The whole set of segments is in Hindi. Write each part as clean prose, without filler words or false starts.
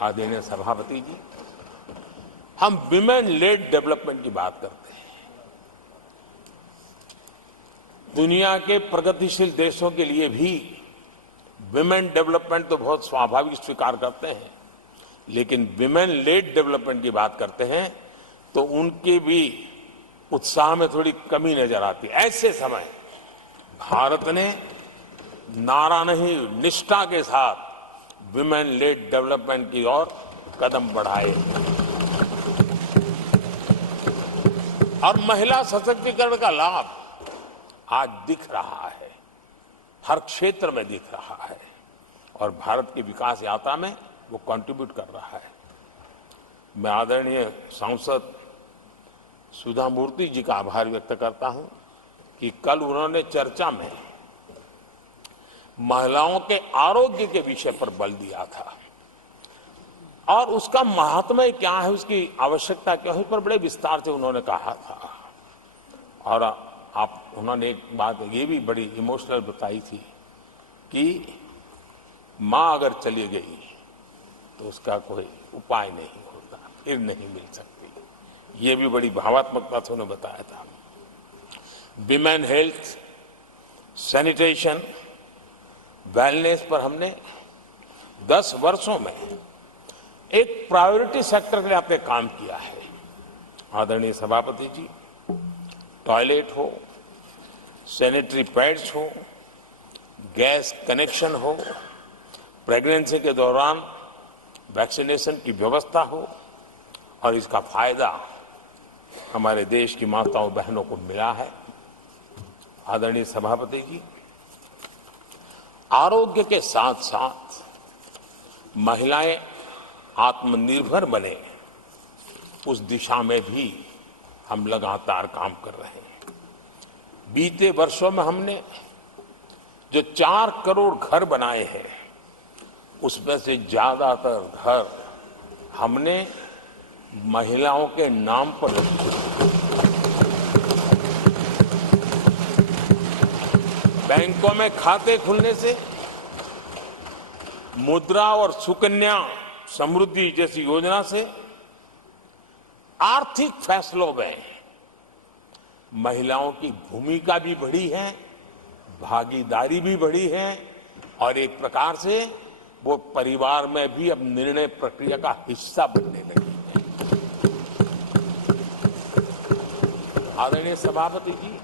आदरणीय सभापति जी, हम विमेन लेड डेवलपमेंट की बात करते हैं। दुनिया के प्रगतिशील देशों के लिए भी विमेन डेवलपमेंट तो बहुत स्वाभाविक स्वीकार करते हैं, लेकिन विमेन लेड डेवलपमेंट की बात करते हैं तो उनके भी उत्साह में थोड़ी कमी नजर आती है। ऐसे समय भारत ने नारा नहीं, निष्ठा के साथ विमेन लेड डेवलपमेंट की ओर कदम बढ़ाए और महिला सशक्तिकरण का लाभ आज दिख रहा है, हर क्षेत्र में दिख रहा है और भारत की विकास यात्रा में वो कंट्रीब्यूट कर रहा है। मैं आदरणीय सांसद सुधा मूर्ति जी का आभार व्यक्त करता हूं कि कल उन्होंने चर्चा में महिलाओं के आरोग्य के विषय पर बल दिया था और उसका महात्म्य क्या है, उसकी आवश्यकता क्या है, उस पर बड़े विस्तार से उन्होंने कहा था। और उन्होंने एक बात ये भी बड़ी इमोशनल बताई थी कि मां अगर चली गई तो उसका कोई उपाय नहीं होता, फिर नहीं मिल सकती। ये भी बड़ी भावात्मकता से उन्होंने बताया था। विमेन हेल्थ, सैनिटेशन, वेलनेस पर हमने 10 वर्षों में एक प्रायोरिटी सेक्टर के लिए आपने काम किया है। आदरणीय सभापति जी, टॉयलेट हो, सैनिटरी पैड्स हो, गैस कनेक्शन हो, प्रेगनेंसी के दौरान वैक्सीनेशन की व्यवस्था हो और इसका फायदा हमारे देश की माताओं बहनों को मिला है। आदरणीय सभापति जी, आरोग्य के साथ साथ महिलाएं आत्मनिर्भर बने, उस दिशा में भी हम लगातार काम कर रहे हैं। बीते वर्षों में हमने जो 4 करोड़ घर बनाए हैं, उसमें से ज्यादातर घर हमने महिलाओं के नाम पर बैंकों में खाते खुलने से, मुद्रा और सुकन्या समृद्धि जैसी योजना से, आर्थिक फैसलों में महिलाओं की भूमिका भी बढ़ी है, भागीदारी भी बढ़ी है और एक प्रकार से वो परिवार में भी अब निर्णय प्रक्रिया का हिस्सा बनने लगी है। आदरणीय सभापति जी,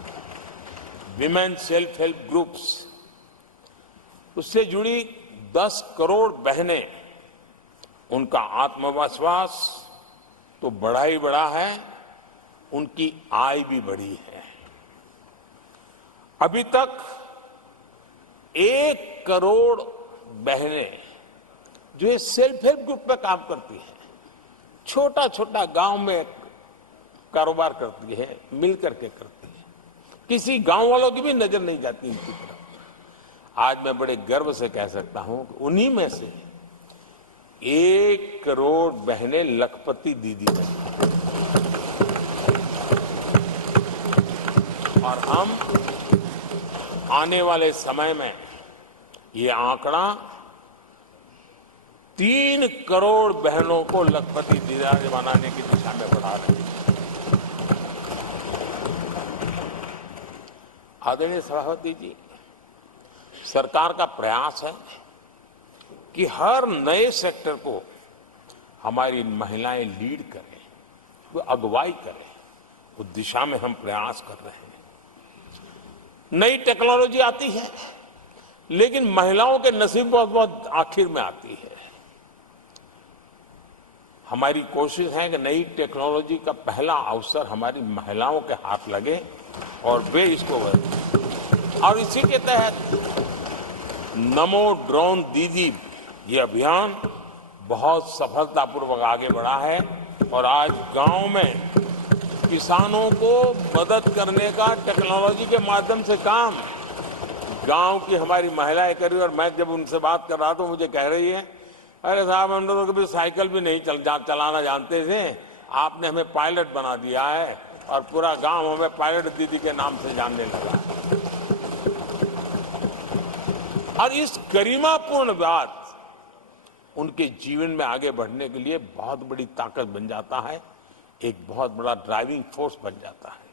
विमेन सेल्फ हेल्प ग्रुप्स, उससे जुड़ी 10 करोड़ बहनें, उनका आत्मविश्वास तो बढ़ा ही बढ़ा है, उनकी आय भी बढ़ी है। अभी तक 1 करोड़ बहनें जो ये सेल्फ हेल्प ग्रुप में काम करती हैं, छोटा छोटा गांव में कारोबार करती है, मिल करके करती है, किसी गांव वालों की भी नजर नहीं जाती इनकी तरफ। आज मैं बड़े गर्व से कह सकता हूं कि उन्हीं में से 1 करोड़ बहनें लखपति दीदी बनी और हम आने वाले समय में ये आंकड़ा 3 करोड़ बहनों को लखपति दीदी बनाने की दिशा में बढ़ा रहे हैं। आदरणीय सभापति जी, सरकार का प्रयास है कि हर नए सेक्टर को हमारी महिलाएं लीड करें, वो अगुवाई करें, उस दिशा में हम प्रयास कर रहे हैं। नई टेक्नोलॉजी आती है, लेकिन महिलाओं के नसीब बहुत बहुत आखिर में आती है। हमारी कोशिश है कि नई टेक्नोलॉजी का पहला अवसर हमारी महिलाओं के हाथ लगे और वे इसको और इसी के तहत नमो ड्रोन दीदी ये अभियान बहुत सफलतापूर्वक आगे बढ़ा है और आज गांव में किसानों को मदद करने का टेक्नोलॉजी के माध्यम से काम गांव की हमारी महिलाएं कर रही। और मैं जब उनसे बात कर रहा था, मुझे कह रही है, अरे साहब हम लोग कभी साइकिल भी नहीं चलाना जानते थे, आपने हमें पायलट बना दिया है और पूरा गांव हमें पायलट दीदी के नाम से जानने लगा। और इस गरिमापूर्ण बात उनके जीवन में आगे बढ़ने के लिए बहुत बड़ी ताकत बन जाता है, एक बहुत बड़ा ड्राइविंग फोर्स बन जाता है।